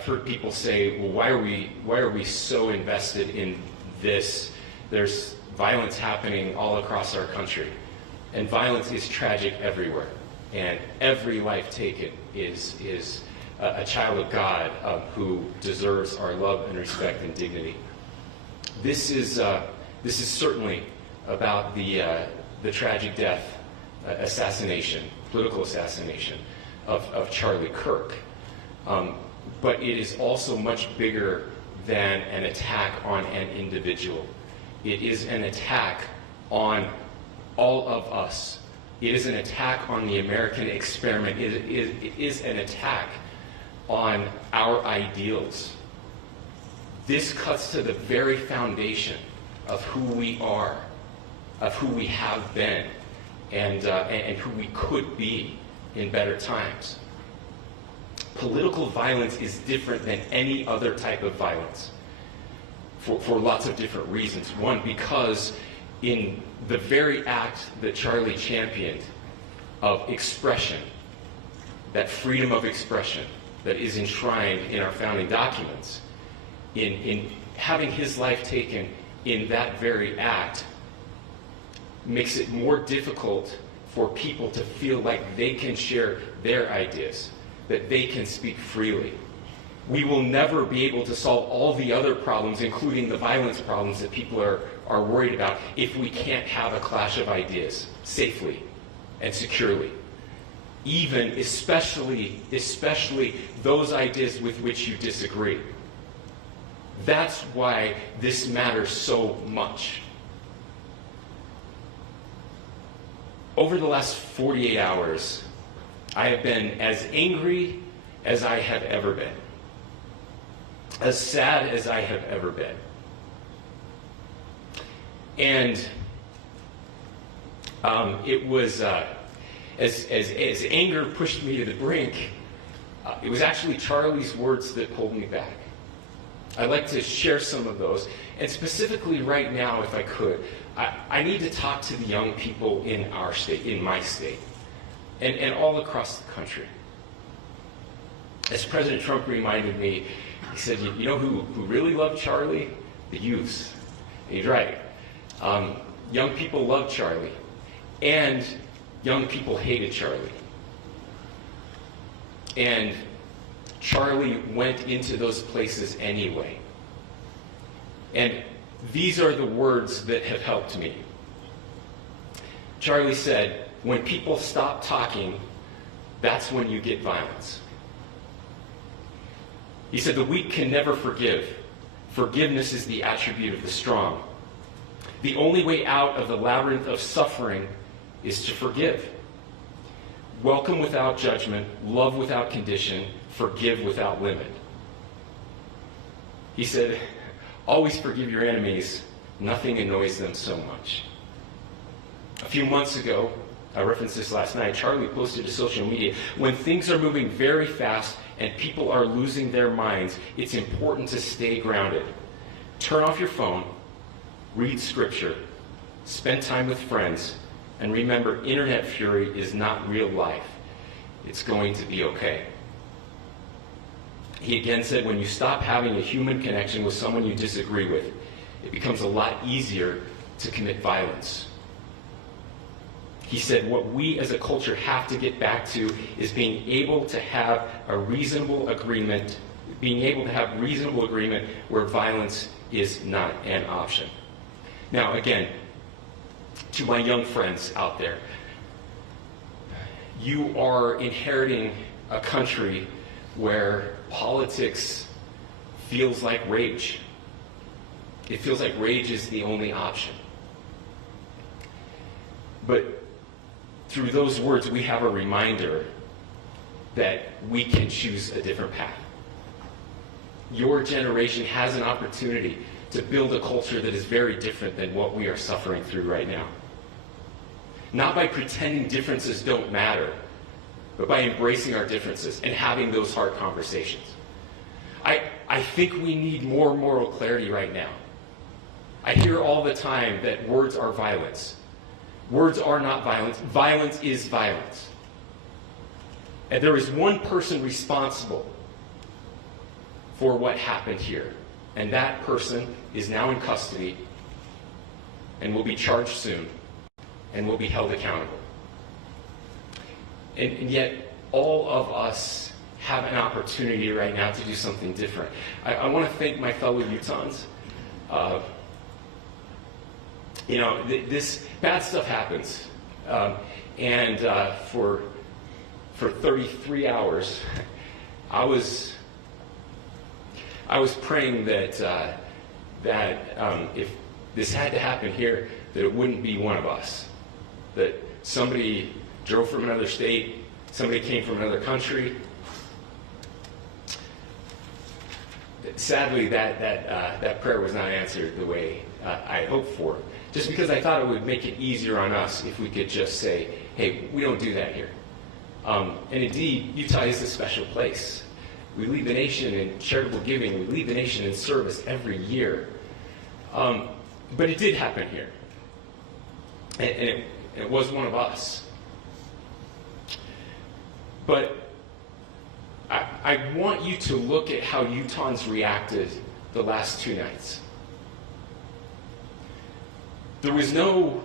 I've heard people say, well, why are we so invested in this? There's violence happening all across our country, and violence is tragic everywhere, and every life taken is a child of God who deserves our love and respect and dignity. This is certainly about the tragic death, political assassination of Charlie Kirk. But it is also much bigger than an attack on an individual. It is an attack on all of us. It is an attack on the American experiment. It is an attack on our ideals. This cuts to the very foundation of who we are, of who we have been, and who we could be in better times. Political violence is different than any other type of violence for lots of different reasons. One, because in the very act that Charlie championed of expression, that freedom of expression that is enshrined in our founding documents, in having his life taken in that very act, makes it more difficult for people to feel like they can share their ideas, that they can speak freely. We will never be able to solve all the other problems, including the violence problems that people are worried about, if we can't have a clash of ideas safely and securely. Even, especially those ideas with which you disagree. That's why this matters so much. Over the last 48 hours, I have been as angry as I have ever been, as sad as I have ever been. And it was, as anger pushed me to the brink, it was actually Charlie's words that pulled me back. I'd like to share some of those. And specifically right now, if I could, I need to talk to the young people in our state, in my state, and all across the country. As President Trump reminded me, he said, you know who really loved Charlie? The youths. And he's right. Young people loved Charlie, and young people hated Charlie. And Charlie went into those places anyway. And these are the words that have helped me. Charlie said, when people stop talking, that's when you get violence. He said, the weak can never forgive. Forgiveness is the attribute of the strong. The only way out of the labyrinth of suffering is to forgive. Welcome without judgment, love without condition, forgive without limit. He said, always forgive your enemies. Nothing annoys them so much. A few months ago, I referenced this last night, Charlie posted to social media, when things are moving very fast and people are losing their minds, it's important to stay grounded. Turn off your phone, read scripture, spend time with friends, and remember, internet fury is not real life. It's going to be okay. He again said, when you stop having a human connection with someone you disagree with, it becomes a lot easier to commit violence. He said, what we as a culture have to get back to is being able to have a reasonable agreement, where violence is not an option. Now, again, to my young friends out there, you are inheriting a country where politics feels like rage. It feels like rage is the only option. But through those words, we have a reminder that we can choose a different path. Your generation has an opportunity to build a culture that is very different than what we are suffering through right now. Not by pretending differences don't matter, but by embracing our differences and having those hard conversations. I think we need more moral clarity right now. I hear all the time that words are violence. Words are not violence. Violence is violence. And there is one person responsible for what happened here. And that person is now in custody and will be charged soon and will be held accountable. And yet, all of us have an opportunity right now to do something different. I want to thank my fellow Utahns. This bad stuff happens. For 33 hours, I was praying that if this had to happen here, that it wouldn't be one of us. That somebody drove from another state, somebody came from another country. Sadly, that prayer was not answered the way I hoped for. Just because I thought it would make it easier on us if we could just say, hey, we don't do that here. And indeed, Utah is a special place. We lead the nation in charitable giving. We lead the nation in service every year. But it did happen here. And it was one of us. But I want you to look at how Utahns reacted the last 2 nights. There was no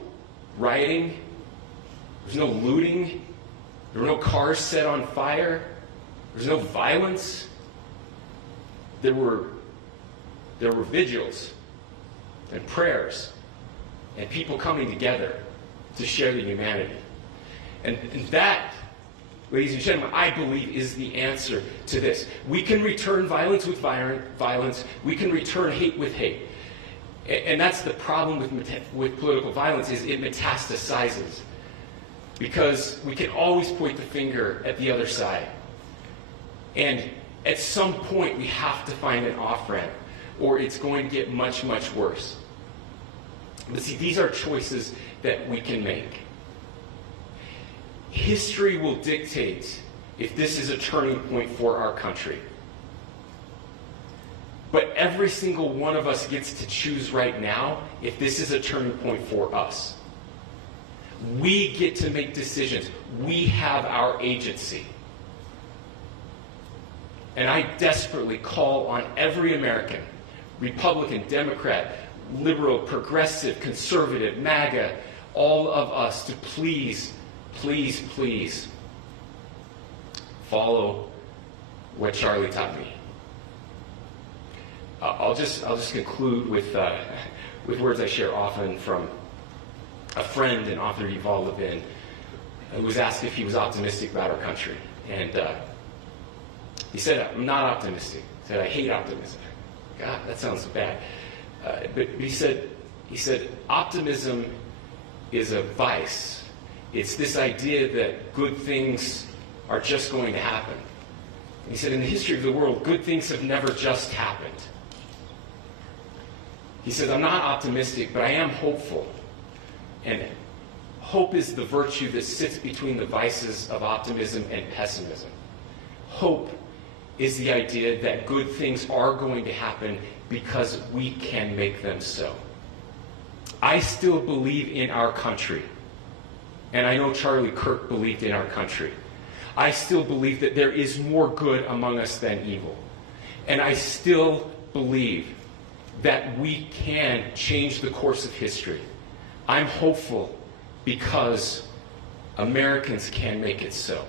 rioting. There was no looting. There were no cars set on fire. There was no violence. There were vigils and prayers and people coming together to share the humanity. And that, ladies and gentlemen, I believe is the answer to this. We can return violence with violence. We can return hate with hate. And that's the problem with political violence, is it metastasizes. Because we can always point the finger at the other side. And at some point, we have to find an off-ramp, or it's going to get much, much worse. But see, these are choices that we can make. History will dictate if this is a turning point for our country. But every single one of us gets to choose right now if this is a turning point for us. We get to make decisions. We have our agency. And I desperately call on every American, Republican, Democrat, liberal, progressive, conservative, MAGA, all of us to please, please, please follow what Charlie taught me. I'll just conclude with words I share often from a friend and author, Yuval Levin, who was asked if he was optimistic about our country. And he said, I'm not optimistic. He said, I hate optimism. God, that sounds bad. But he said, optimism is a vice. It's this idea that good things are just going to happen. And he said, in the history of the world, good things have never just happened. He said, I'm not optimistic, but I am hopeful. And hope is the virtue that sits between the vices of optimism and pessimism. Hope is the idea that good things are going to happen because we can make them so. I still believe in our country. And I know Charlie Kirk believed in our country. I still believe that there is more good among us than evil. And I still believe that we can change the course of history. I'm hopeful because Americans can make it so.